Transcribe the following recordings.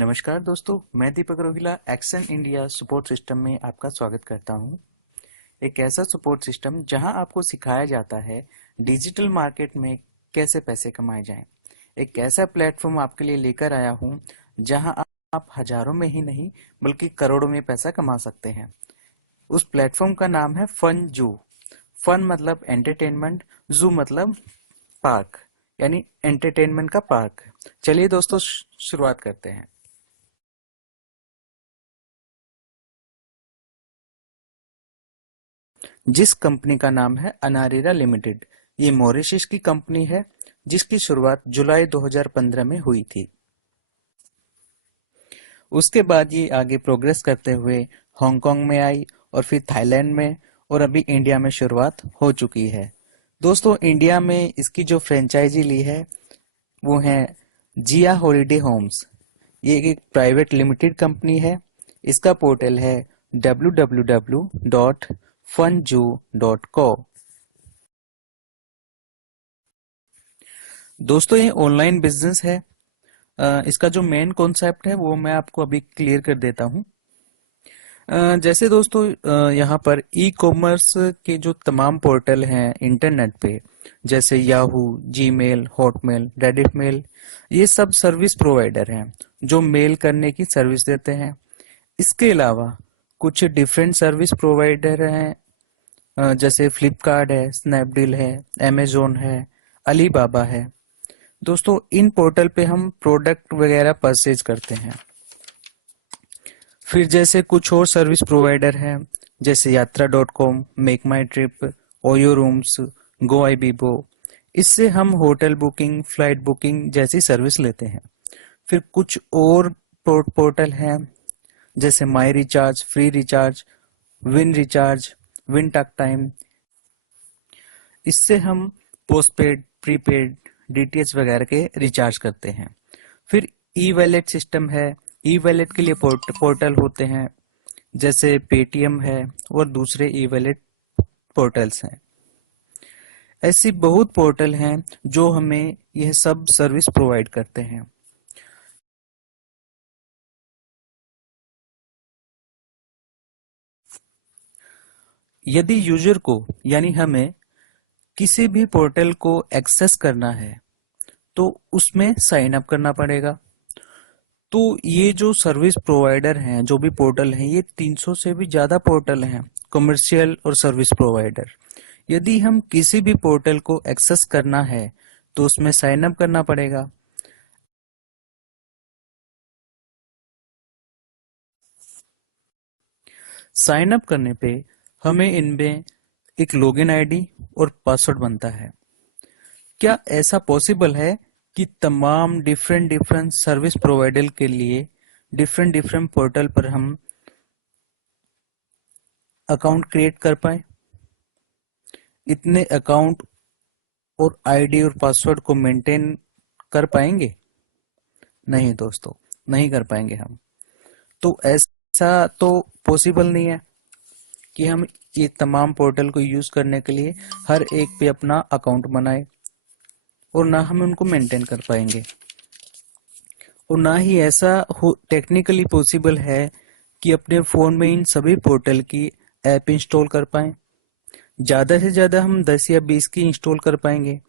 नमस्कार दोस्तों, मैं Deepak Rohila action India support system में आपका स्वागत करता हूं। एक ऐसा सपोर्ट सिस्टम जहां आपको सिखाया जाता है डिजिटल मार्केट में कैसे पैसे कमाए जाएं। एक ऐसा प्लेटफॉर्म आपके लिए लेकर आया हूं जहां आप हजारों में ही नहीं बल्कि करोड़ों में पैसा कमा सकते हैं। उस प्लेटफॉर्म का नाम है फन जू। फन मतलब एंटरटेनमेंट, जू मतलब पार्क, यानी एंटरटेनमेंट का पार्क। चलिए दोस्तों, शुरुआत करते हैं। जिस कंपनी का नाम है अनारेरा लिमिटेड। ये मॉरिशस की कंपनी है जिसकी शुरुआत जुलाई 2015 में हुई थी। उसके बाद ये आगे प्रोग्रेस करते हुए हांगकांग में आई और फिर थाईलैंड में और अभी इंडिया में शुरुआत हो चुकी है। दोस्तों, इंडिया में इसकी जो फ्रेंचाइजी ली है वो है जिया हॉलिडे होम्स। ये एक प्राइवेट लिमिटेड कंपनी है। इसका पोर्टल है www.funju.co। दोस्तों, ये ऑनलाइन बिजनेस है। इसका जो मेन कॉन्सेप्ट है वो मैं आपको अभी क्लियर कर देता हूँ। जैसे दोस्तों, यहाँ पर ई कॉमर्स के जो तमाम पोर्टल हैं इंटरनेट पे, जैसे Yahoo, Gmail, Hotmail, Reddit mail, ये सब सर्विस प्रोवाइडर हैं जो मेल करने की सर्विस देते हैं। इसके अलावा कुछ डिफरेंट सर्विस प्रोवाइडर हैं, जैसे फ्लिपकार्ट है, स्नैपडील है, अमेजोन है, अलीबाबा है। दोस्तों, इन पोर्टल पे हम प्रोडक्ट वगैरह परचेज करते हैं। फिर जैसे कुछ और सर्विस प्रोवाइडर हैं, जैसे यात्रा.com, make my trip, OYO rooms, Goibibo. इससे हम होटल बुकिंग, फ्लाइट बुकिंग जैसी सर्विस लेते हैं। फिर कुछ और पोर्टल हैं, जैसे my recharge, free recharge, recharge, win talk time. इससे हम पोस्टपेड, प्रीपेड, डीटीएच वगैरह के रिचार्ज करते हैं। फिर ई वैलेट सिस्टम है। ई वैलेट के लिए पोर्टल होते हैं, जैसे पेटीएम है और दूसरे ई वैलेट पोर्टल्स हैं। ऐसी बहुत पोर्टल हैं जो हमें यह सब सर्विस प्रोवाइड करते हैं। यदि यूजर को यानी हमें किसी भी पोर्टल को एक्सेस करना है तो उसमें साइन अप करना पड़ेगा। तो ये जो सर्विस प्रोवाइडर हैं, जो भी पोर्टल हैं, ये 300 से भी ज्यादा पोर्टल हैं, कमर्शियल और सर्विस प्रोवाइडर। यदि हम किसी भी पोर्टल को एक्सेस करना है तो उसमें साइन अप करना पड़ेगा। साइन अप करने पे हमें इनमें एक लॉगिन आईडी और पासवर्ड बनता है। क्या ऐसा पॉसिबल है कि तमाम डिफरेंट डिफरेंट सर्विस प्रोवाइडर के लिए डिफरेंट डिफरेंट पोर्टल पर हम अकाउंट क्रिएट कर पाए? इतने अकाउंट और आईडी और पासवर्ड को मेंटेन कर पाएंगे? नहीं दोस्तों, नहीं कर पाएंगे हम। तो ऐसा तो पॉसिबल नहीं है कि हम ये तमाम पोर्टल को यूज करने के लिए हर एक पे अपना अकाउंट बनाए, और ना हम उनको मेंटेन कर पाएंगे, और ना ही ऐसा टेक्निकली पॉसिबल है कि अपने फोन में इन सभी पोर्टल की ऐप इंस्टॉल कर पाएं। ज्यादा से ज्यादा हम 10 या 20 की इंस्टॉल कर पाएंगे।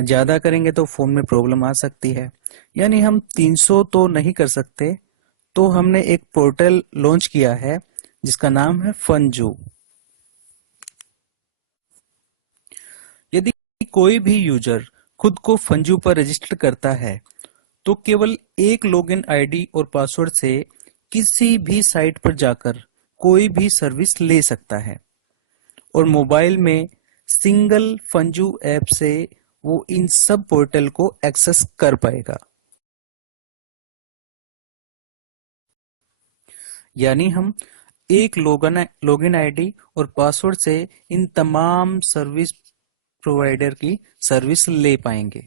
ज्यादा करेंगे तो फोन में प्रॉब्लम आ सकती है, यानी हम 300 तो नहीं कर सकते। तो हमने एक पोर्टल लॉन्च किया है जिसका नाम है फनजू। यदि कोई भी यूजर खुद को फंजू पर रजिस्टर करता है तो केवल एक लॉगिन आईडी और पासवर्ड से किसी भी साइट पर जाकर कोई भी सर्विस ले सकता है, और मोबाइल में सिंगल फंजू ऐप से वो इन सब पोर्टल को एक्सेस कर पाएगा। यानी हम एक लॉगिन आईडी और पासवर्ड से इन तमाम सर्विस प्रोवाइडर की सर्विस ले पाएंगे।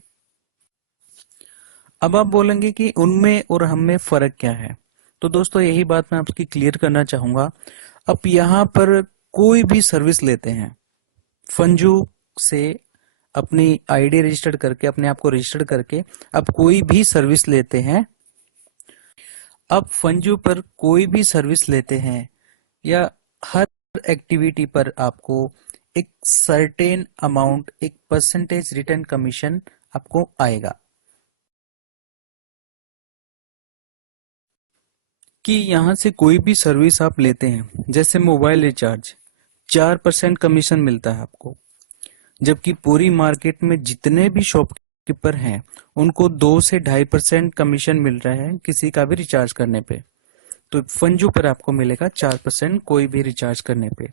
अब आप बोलेंगे कि उनमें और हम में फर्क क्या है? तो दोस्तों, यही बात मैं आपकी क्लियर करना चाहूंगा। अब यहाँ पर कोई भी सर्विस लेते हैं फंजू से, अपनी आईडी रजिस्टर्ड करके, अपने आप को रजिस्टर्ड करके अब कोई भी सर्विस लेते हैं, आप फंजू पर कोई भी सर्विस लेते हैं या हर एक्टिविटी पर आपको एक सर्टेन अमाउंट, एक परसेंटेज रिटर्न कमीशन आपको आएगा। कि यहाँ से कोई भी सर्विस आप लेते हैं, जैसे मोबाइल रिचार्ज, 4% कमीशन मिलता है आपको। जबकि पूरी मार्केट में जितने भी शॉपकीपर हैं, उनको 2 से 2.5% कमीशन मिल रहा है किसी का भी रिचार्ज करने पे। तो फंजू पर आपको मिलेगा 4% कोई भी रिचार्ज करने पे।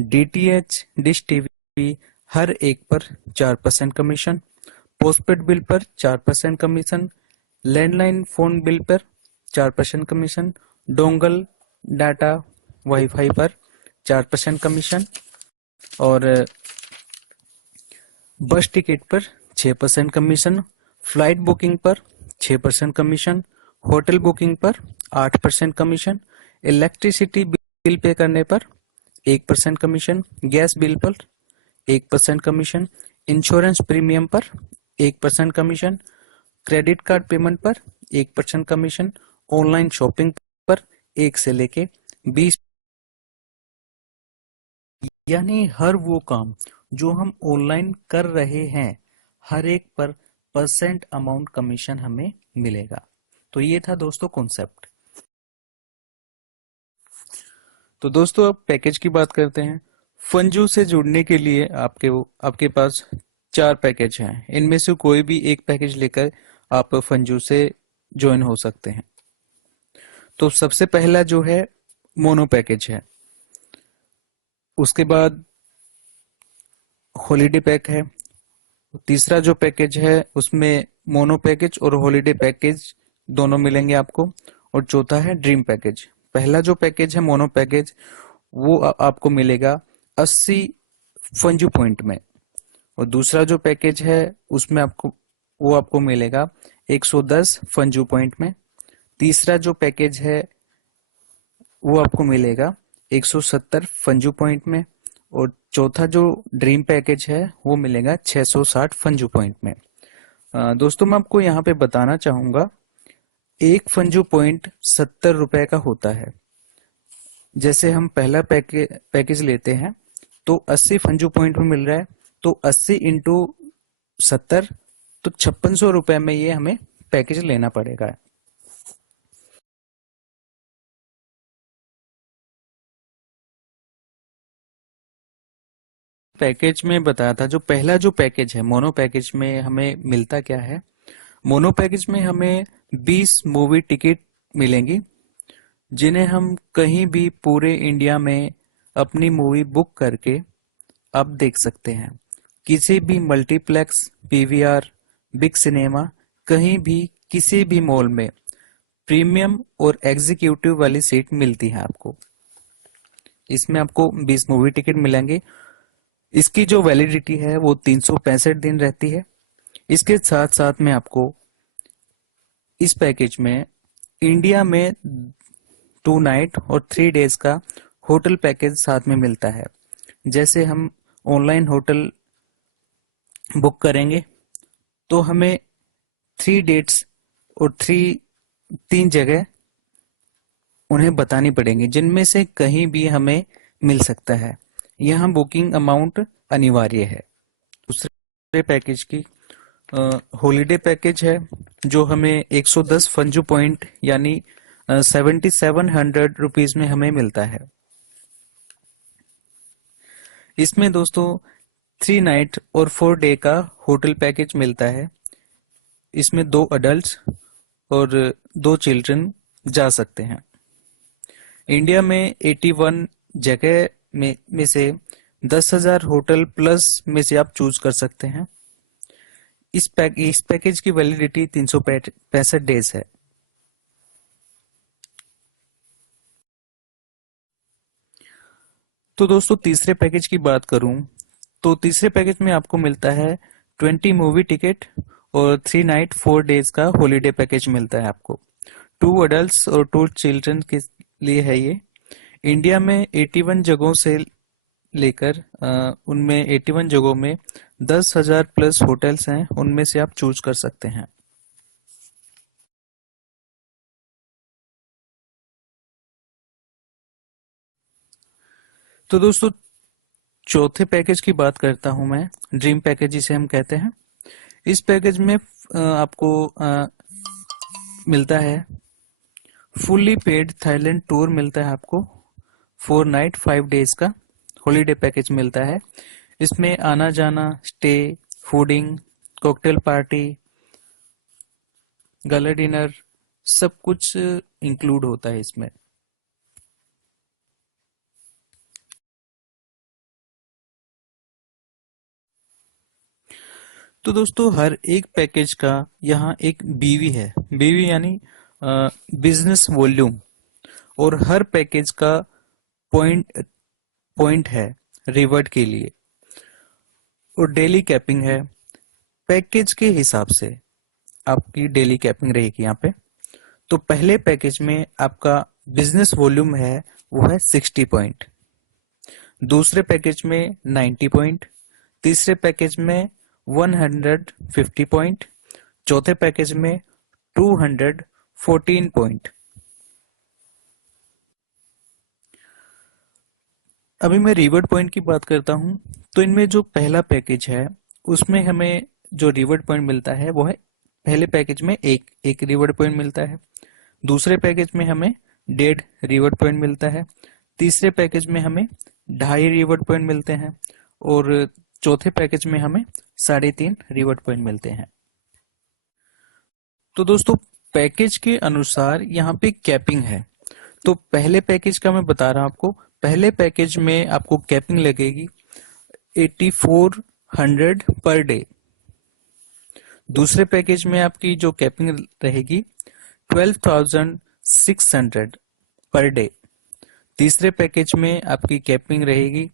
डीटीएच, डिश टीवी हर एक पर 4% कमीशन, पोस्टपेड बिल पर 4% कमीशन, लैंडलाइन फोन बिल पर 4% कमीशन, डोंगल डाटा वाईफाई पर 4% कमीशन, और बस टिकट पर 6% कमीशन, फ्लाइट बुकिंग पर 6% कमीशन, होटल बुकिंग पर 8% कमीशन, इलेक्ट्रिसिटी बिल पे करने पर 1% कमीशन, गैस बिल पर 1% कमीशन, इंश्योरेंस प्रीमियम पर 1% कमीशन, क्रेडिट कार्ड पेमेंट पर 1% कमीशन, ऑनलाइन शॉपिंग पर 1 से लेके 20। यानी हर वो काम जो हम ऑनलाइन कर रहे हैं, हर एक पर परसेंट अमाउंट कमीशन हमें मिलेगा। तो ये था दोस्तों कॉन्सेप्ट। तो दोस्तों अब पैकेज की बात करते हैं। फंजू से जुड़ने के लिए आपके पास 4 पैकेज हैं। इनमें से कोई भी एक पैकेज लेकर आप फंजू से ज्वाइन हो सकते हैं। तो सबसे पहला जो है मोनो पैकेज है। उसके बाद हॉलीडे पैक है। तीसरा जो पैकेज है उसमें मोनो पैकेज और हॉलीडे पैकेज दोनों मिलेंगे आपको। और चौथा है ड्रीम पैकेज। पहला जो पैकेज है मोनो पैकेज, वो आपको मिलेगा 80 फंजू पॉइंट में। और दूसरा जो पैकेज है उसमें आपको मिलेगा 110 फंजू पॉइंट में। तीसरा जो पैकेज है वो आपको मिलेगा 170 फंजू पॉइंट में। और चौथा जो ड्रीम पैकेज है वो मिलेगा 660 फंजू पॉइंट में। दोस्तों मैं आपको यहाँ पे बताना चाहूंगा, एक फंजू पॉइंट 70 रुपए का होता है। जैसे हम पहला पैकेज लेते हैं तो 80 फंजू पॉइंट में मिल रहा है, तो 80 इंटू 70, तो 5600 रुपए में ये हमें पैकेज लेना पड़ेगा। पैकेज में बताया था, जो पहला जो पैकेज है मोनो पैकेज में हमें मिलता क्या है। मोनो पैकेज में हमें 20 मूवी टिकट मिलेंगी, जिन्हें हम कहीं भी पूरे इंडिया में अपनी मूवी बुक करके अब देख सकते हैं। किसी भी मल्टीप्लेक्स, पीवीआर, बिग सिनेमा, कहीं भी किसी भी मॉल में प्रीमियम और एग्जीक्यूटिव वाली सीट मिलती है आपको। इसमें आपको 20 मूवी टिकट मिलेंगे। इसकी जो वैलिडिटी है वो 365 दिन रहती है। इसके साथ साथ में आपको इस पैकेज में इंडिया में 2 नाइट और 3 डेज का होटल पैकेज साथ में मिलता है। जैसे हम ऑनलाइन होटल बुक करेंगे तो हमें 3 डेट्स और 3 जगह उन्हें बतानी पड़ेंगी, जिनमें से कहीं भी हमें मिल सकता है। यहाँ बुकिंग अमाउंट अनिवार्य है। दूसरे पैकेज की हॉलीडे पैकेज है, जो हमें 110 फंजू पॉइंट यानी 7700 रुपीज में हमें मिलता है। इसमें दोस्तों 3 नाइट और 4 डे का होटल पैकेज मिलता है। इसमें 2 अडल्ट और 2 चिल्ड्रन जा सकते हैं। इंडिया में 81 जगह में से 10,000 होटल प्लस में से आप चूज कर सकते हैं। इस पैकेज की वैलिडिटी 365 डेज है। तो दोस्तों तीसरे पैकेज की बात करूं तो तीसरे पैकेज में आपको मिलता है 20 मूवी टिकट और 3 नाइट 4 डेज का हॉलीडे पैकेज मिलता है आपको। 2 अडल्ट और 2 चिल्ड्रन के लिए है ये। इंडिया में 81 जगहों से लेकर उनमें 81 जगहों में 10,000 प्लस होटल्स हैं, उनमें से आप चूज कर सकते हैं। तो दोस्तों चौथे पैकेज की बात करता हूं मैं, ड्रीम पैकेज जिसे हम कहते हैं। इस पैकेज में आपको मिलता है फुल्ली पेड थाईलैंड टूर मिलता है आपको, 4 नाइट 5 डेज का हॉलीडे पैकेज मिलता है। इसमें आना जाना, स्टे, फूडिंग, कॉकटेल पार्टी, गला डिनर, सब कुछ इंक्लूड होता है इसमें। तो दोस्तों हर एक पैकेज का यहाँ एक बीवी है, बीवी यानी बिजनेस वॉल्यूम, और हर पैकेज का पॉइंट पॉइंट है रिवर्ट के लिए, और डेली कैपिंग है। पैकेज के हिसाब से आपकी डेली कैपिंग रहेगी यहाँ पे। तो पहले पैकेज में आपका बिजनेस वॉल्यूम है वो है 60 पॉइंट, दूसरे पैकेज में 90 पॉइंट, तीसरे पैकेज में 150 पॉइंट, चौथे पैकेज में 214 पॉइंट। अभी मैं रिवॉर्ड पॉइंट की बात करता हूं। तो इनमें जो पहला पैकेज है उसमें हमें जो रिवॉर्ड पॉइंट मिलता है वो है, पहले पैकेज में एक एक रिवॉर्ड पॉइंट मिलता है, दूसरे पैकेज में हमें 1.5 रिवॉर्ड पॉइंट मिलता है, तीसरे पैकेज में हमें 2.5 रिवॉर्ड पॉइंट मिलते हैं, और चौथे पैकेज में हमें 3.5 रिवॉर्ड पॉइंट मिलते हैं। तो दोस्तों पैकेज के अनुसार यहाँ पे कैपिंग है। तो पहले पैकेज का मैं बता रहा हूं आपको, पहले पैकेज में आपको कैपिंग लगेगी 8400 पर डे, दूसरे पैकेज में आपकी जो कैपिंग रहेगी 12,600 पर डे, तीसरे पैकेज में आपकी कैपिंग रहेगी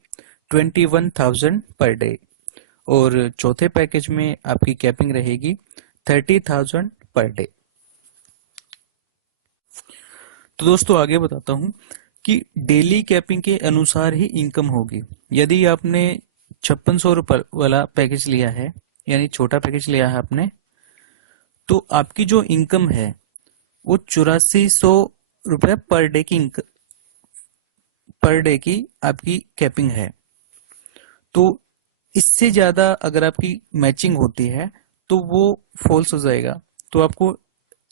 21,000 पर डे, और चौथे पैकेज में आपकी कैपिंग रहेगी 30,000 पर डे। तो दोस्तों आगे बताता हूं कि डेली कैपिंग के अनुसार ही इनकम होगी। यदि आपने 5600 रुपये वाला पैकेज लिया है, यानी छोटा पैकेज लिया है आपने, तो आपकी जो इनकम है वो 8400 रुपये पर डे की आपकी कैपिंग है। तो इससे ज्यादा अगर आपकी मैचिंग होती है तो वो फॉल्स हो जाएगा, तो आपको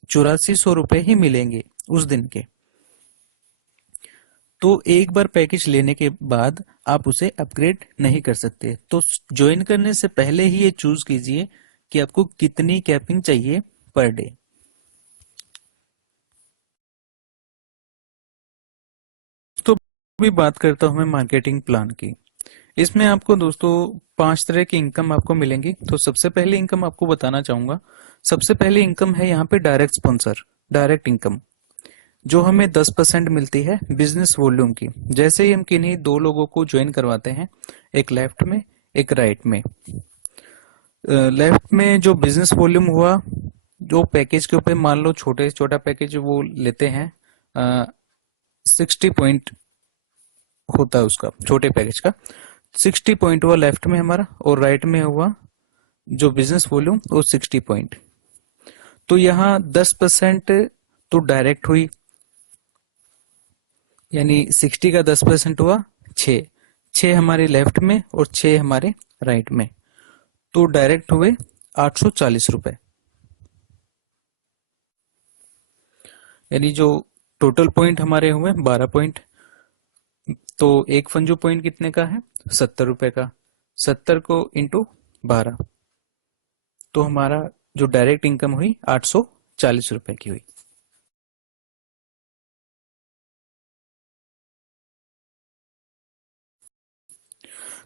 8400 रुपये ही मिलेंगे उस दिन के। तो एक बार पैकेज लेने के बाद आप उसे अपग्रेड नहीं कर सकते। तो ज्वाइन करने से पहले ही ये चूज कीजिए कि आपको कितनी कैपिंग चाहिए पर डे। तो भी बात करता हूं मैं मार्केटिंग प्लान की। इसमें आपको दोस्तों 5 तरह की इनकम आपको मिलेंगी। तो सबसे पहले इनकम आपको बताना चाहूंगा। सबसे पहले इनकम है यहाँ पे डायरेक्ट स्पॉन्सर, डायरेक्ट इनकम, जो हमें 10% मिलती है बिजनेस वॉल्यूम की। जैसे ही हम किन्हीं दो लोगों को ज्वाइन करवाते हैं, एक लेफ्ट में एक राइट में, लेफ्ट में जो बिजनेस वॉल्यूम हुआ, जो पैकेज के ऊपर मान लो छोटे छोटा पैकेज वो लेते हैं, 60 पॉइंट होता है उसका, छोटे पैकेज का 60 पॉइंट हुआ लेफ्ट में हमारा, और राइट में हुआ जो बिजनेस वॉल्यूम वो 60 पॉइंट। तो यहाँ 10% तो डायरेक्ट हुई, यानी 60 का 10% हुआ 6, 6 हमारे लेफ्ट में और 6 हमारे राइट में, तो डायरेक्ट हुए 840 रुपए। यानी जो टोटल पॉइंट हमारे हुए 12 पॉइंट। तो एक फंजू पॉइंट कितने का है? 70 रुपए का, 70 को इंटू 12, तो हमारा जो डायरेक्ट इनकम हुई 840 रुपए की हुई।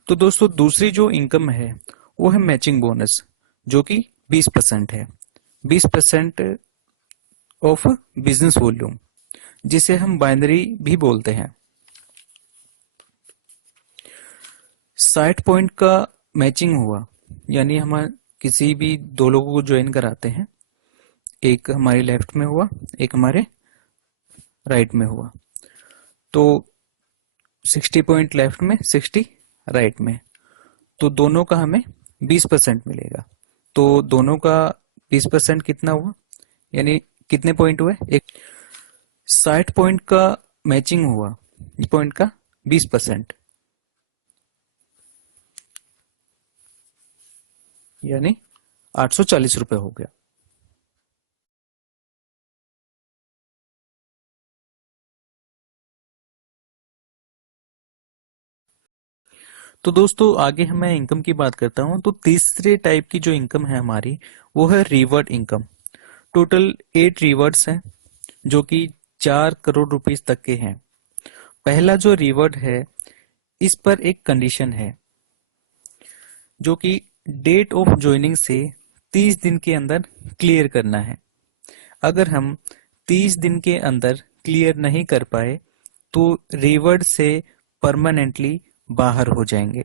तो दोस्तों दूसरी जो इनकम है वो है मैचिंग बोनस, जो कि 20% है, 20% ऑफ बिजनेस वॉल्यूम, जिसे हम बाइनरी भी बोलते हैं। 60 पॉइंट का मैचिंग हुआ, यानी हम किसी भी दो लोगों को ज्वाइन कराते हैं, एक हमारे लेफ्ट में हुआ एक हमारे राइट में हुआ, तो 60 पॉइंट लेफ्ट में, 60 राइट में, तो दोनों का हमें 20% मिलेगा। तो दोनों का 20% कितना हुआ, यानी कितने पॉइंट हुए? एक 60 पॉइंट का मैचिंग हुआ, इस पॉइंट का 20%, यानी 840 रुपए हो गया। तो दोस्तों आगे मैं इनकम की बात करता हूं। तो तीसरे टाइप की जो इनकम है हमारी, वो है रिवॉर्ड इनकम। टोटल 8 रिवॉर्ड्स हैं जो कि 4 करोड़ रुपीस तक के हैं। पहला जो रिवॉर्ड है, इस पर एक कंडीशन है जो कि डेट ऑफ ज्वाइनिंग से 30 दिन के अंदर क्लियर करना है। अगर हम 30 दिन के अंदर क्लियर नहीं कर पाए तो रिवॉर्ड से परमानेंटली बाहर हो जाएंगे।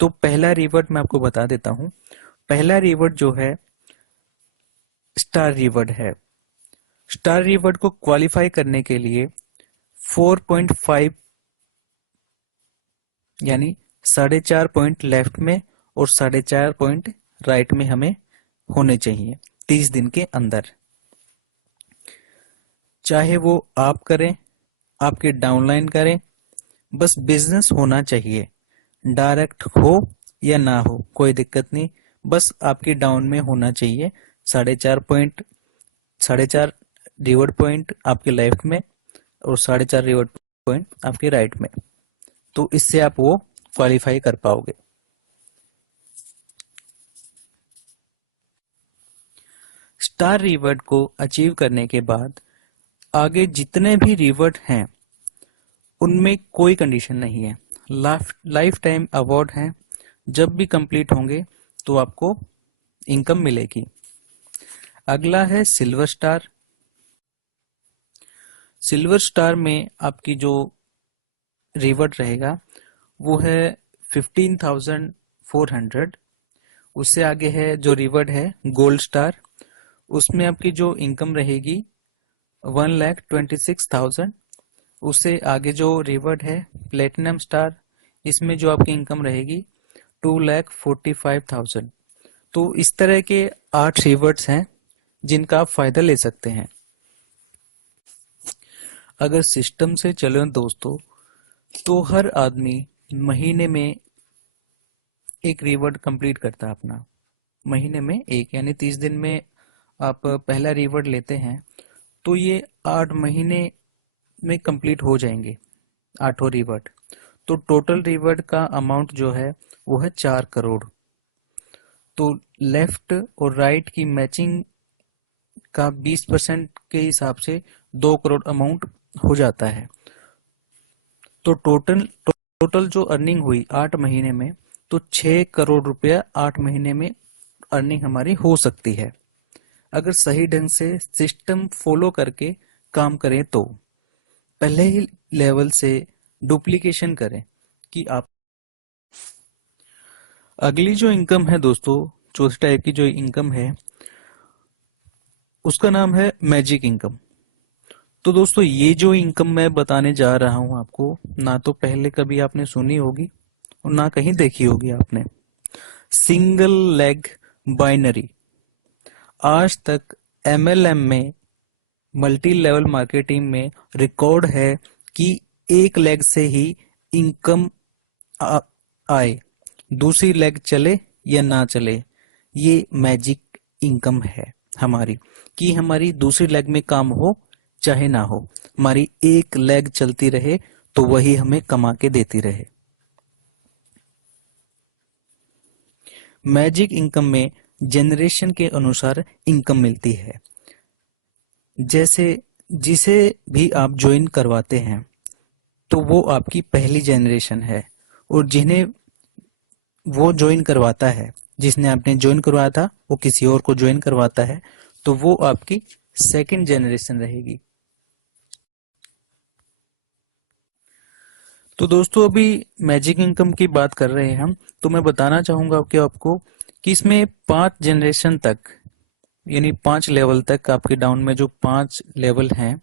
तो पहला रिवॉर्ड मैं आपको बता देता हूं। पहला रिवॉर्ड जो है स्टार रिवॉर्ड है। स्टार रिवॉर्ड को क्वालिफाई करने के लिए 4.5 यानी 4.5 पॉइंट लेफ्ट में और 4.5 पॉइंट राइट में हमें होने चाहिए 30 दिन के अंदर। चाहे वो आप करें, आपके डाउनलाइन करें, बस बिजनेस होना चाहिए। डायरेक्ट हो या ना हो कोई दिक्कत नहीं, बस आपकी डाउन में होना चाहिए। 4.5 पॉइंट, 4.5 रिवॉर्ड पॉइंट आपके लेफ्ट में और 4.5 रिवॉर्ड पॉइंट आपके राइट में। तो इससे आप वो क्वालिफाई कर पाओगे। स्टार रिवॉर्ड को अचीव करने के बाद आगे जितने भी रिवॉर्ड हैं उनमें कोई कंडीशन नहीं है। लाइफ टाइम अवार्ड है। जब भी कंप्लीट होंगे तो आपको इनकम मिलेगी। अगला है सिल्वर स्टार। सिल्वर स्टार में आपकी जो रिवॉर्ड रहेगा वो है 15,400। उससे आगे है जो रिवॉर्ड है गोल्ड स्टार। उसमें आपकी जो इनकम रहेगी 1,26,000। उससे आगे जो रिवॉर्ड है प्लेटिनम स्टार, इसमें जो आपकी इनकम रहेगी 2,45,000। तो इस तरह के 8 रिवॉर्ड्स हैं जिनका आप फायदा ले सकते हैं। अगर सिस्टम से चले दोस्तों तो हर आदमी महीने में एक रिवॉर्ड कंप्लीट करता है अपना। महीने में एक यानी 30 दिन में आप पहला रिवॉर्ड लेते हैं तो ये 8 महीने में कंप्लीट हो जाएंगे 8 रिवॉर्ड। तो टोटल रिवॉर्ड का अमाउंट जो है वो है 4 करोड़। तो लेफ्ट और राइट की मैचिंग का 20% के हिसाब से 2 करोड़ अमाउंट हो जाता है। तो टोटल जो अर्निंग हुई 8 महीने में, तो 6 करोड़ रुपया 8 महीने में अर्निंग हमारी हो सकती है अगर सही ढंग से सिस्टम फॉलो करके काम करें तो। पहले ही लेवल से डुप्लीकेशन करें कि आप। अगली जो इनकम है दोस्तों, चौथे टाइप की जो इनकम है उसका नाम है मैजिक इनकम। तो दोस्तों ये जो इनकम मैं बताने जा रहा हूं आपको, ना तो पहले कभी आपने सुनी होगी और ना कहीं देखी होगी आपने। Single leg binary. आज तक एमएलएम में, मल्टी लेवल मार्केटिंग में रिकॉर्ड है कि एक लेग से ही इनकम आए, दूसरी लेग चले या ना चले। ये मैजिक इनकम है हमारी, कि हमारी दूसरी लेग में काम हो चाहे ना हो, हमारी एक लेग चलती रहे तो वही हमें कमा के देती रहे। मैजिक इनकम में जनरेशन के अनुसार इनकम मिलती है। जैसे जिसे भी आप ज्वाइन करवाते हैं तो वो आपकी पहली जनरेशन है, और जिन्हें वो ज्वाइन करवाता है, जिसने आपने ज्वाइन करवाया था वो किसी और को ज्वाइन करवाता है तो वो आपकी सेकंड जनरेशन रहेगी। तो दोस्तों अभी मैजिक इनकम की बात कर रहे हैं हम, तो मैं बताना चाहूंगा कि आपको कि इसमें 5 जनरेशन तक, यानी 5 लेवल तक, आपके डाउन में जो 5 लेवल हैं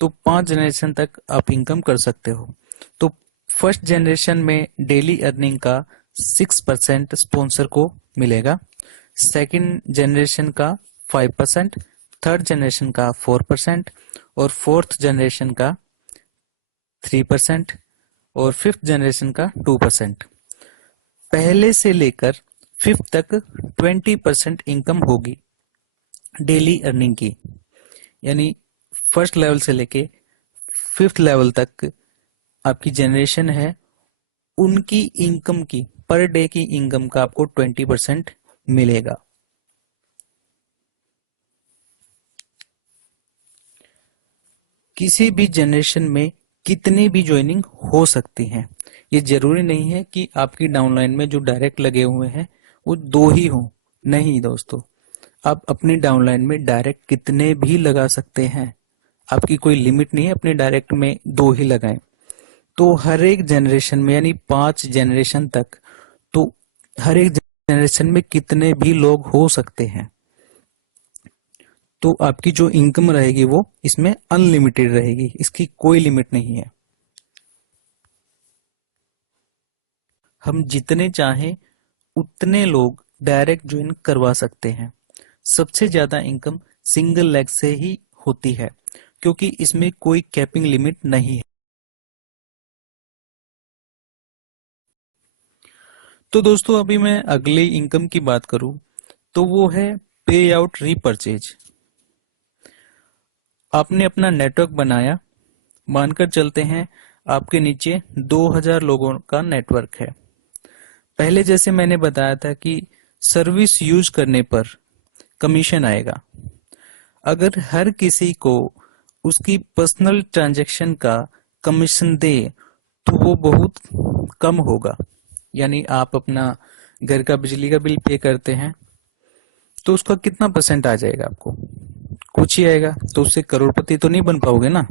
तो 5 जनरेशन तक आप इनकम कर सकते हो। तो फर्स्ट जनरेशन में डेली अर्निंग का 6% स्पॉन्सर को मिलेगा। सेकंड जनरेशन का 5%, थर्ड जनरेशन का 4% और फोर्थ जनरेशन का 3% और फिफ्थ जनरेशन का 2%। पहले से लेकर 5th तक 20% इनकम होगी डेली अर्निंग की। यानी फर्स्ट लेवल से लेके 5th लेवल तक आपकी जनरेशन है, उनकी इनकम की, पर डे की इनकम का आपको 20% मिलेगा। किसी भी जनरेशन में कितनी भी ज्वाइनिंग हो सकती हैं। ये जरूरी नहीं है कि आपकी डाउनलाइन में जो डायरेक्ट लगे हुए हैं वो 2 ही हों। नहीं दोस्तों, आप अपनी डाउनलाइन में डायरेक्ट कितने भी लगा सकते हैं। आपकी कोई लिमिट नहीं है, अपने डायरेक्ट में 2 ही लगाएं। तो हर एक जनरेशन में, यानी 5 जनरेशन तक, तो हर एक जनरेशन में कितने भी लोग हो सकते हैं। तो आपकी जो इनकम रहेगी वो इसमें अनलिमिटेड रहेगी, इसकी कोई लिमिट नहीं है। हम जितने चाहें उतने लोग डायरेक्ट ज्वाइन करवा सकते हैं। सबसे ज्यादा इनकम सिंगल लेग से ही होती है, क्योंकि इसमें कोई कैपिंग लिमिट नहीं है। तो दोस्तों, अभी मैं अगली इनकम की बात करूं तो वो है पे आउट रीपरचेज। आपने अपना नेटवर्क बनाया, मानकर चलते हैं आपके नीचे 2000 लोगों का नेटवर्क है। पहले जैसे मैंने बताया था कि सर्विस यूज करने पर कमीशन आएगा। अगर हर किसी को उसकी पर्सनल ट्रांजैक्शन का कमीशन दे तो वो बहुत कम होगा। यानी आप अपना घर का बिजली का बिल पे करते हैं तो उसका कितना परसेंट आ जाएगा आपको? कुछ ही आएगा। तो उससे करोड़पति तो नहीं बन पाओगे ना।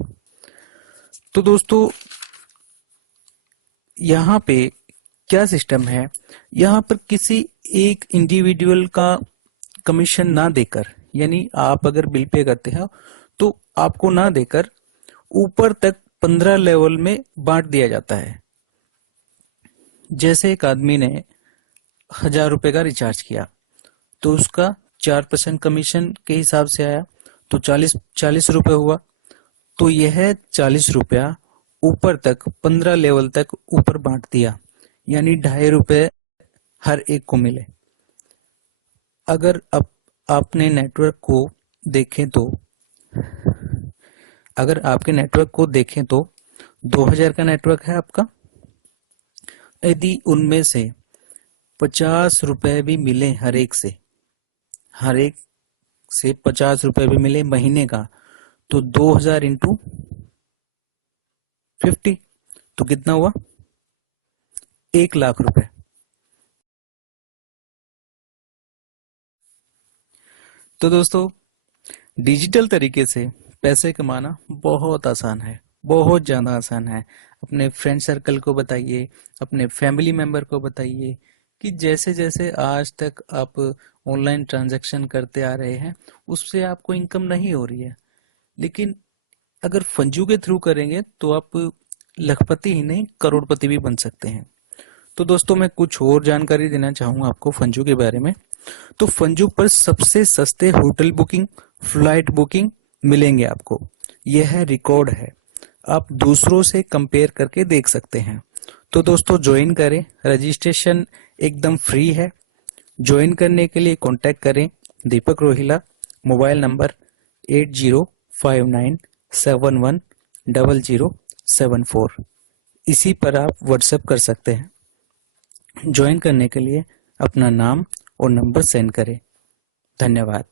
तो दोस्तों, यहाँ पे क्या सिस्टम है, यहाँ पर किसी एक इंडिविजुअल का कमीशन ना देकर, यानी आप अगर बिल पे करते हो तो आपको ना देकर ऊपर तक 15 लेवल में बांट दिया जाता है। जैसे एक आदमी ने 1000 रुपए का रिचार्ज किया तो उसका 4% कमीशन के हिसाब से आया, तो 40 रुपए हुआ। तो यह 40 रुपया ऊपर तक 15 लेवल तक ऊपर बांट दिया, यानी 2.5 रुपए हर एक को मिले। अगर अब आपने नेटवर्क को देखें तो अगर आपके नेटवर्क को देखें तो 2000 का नेटवर्क है आपका। यदि उनमें से 50 रुपए भी मिले हर एक से 50 रुपए भी मिले महीने का, तो 2000 इंटू 50, तो कितना हुआ? 1 लाख रुपए। तो दोस्तों, डिजिटल तरीके से पैसे कमाना बहुत आसान है, बहुत ज्यादा आसान है। अपने फ्रेंड सर्कल को बताइए, अपने फैमिली मेंबर को बताइए कि जैसे जैसे आज तक आप ऑनलाइन ट्रांजैक्शन करते आ रहे हैं उससे आपको इनकम नहीं हो रही है, लेकिन अगर फंजू के थ्रू करेंगे तो आप लखपति ही नहीं करोड़पति भी बन सकते हैं। तो दोस्तों, मैं कुछ और जानकारी देना चाहूंगा आपको फंजू के बारे में। तो फंजू पर सबसे सस्ते होटल बुकिंग, फ्लाइट बुकिंग मिलेंगे आपको। यह रिकॉर्ड है, आप दूसरों से कंपेयर करके देख सकते हैं। तो दोस्तों, ज्वाइन करें, रजिस्ट्रेशन एकदम फ्री है। ज्वाइन करने के लिए कांटेक्ट करें दीपक रोहिला, मोबाइल नंबर 8059710074। इसी पर आप व्हाट्सएप कर सकते हैं। ज्वाइन करने के लिए अपना नाम और नंबर सेंड करें। धन्यवाद।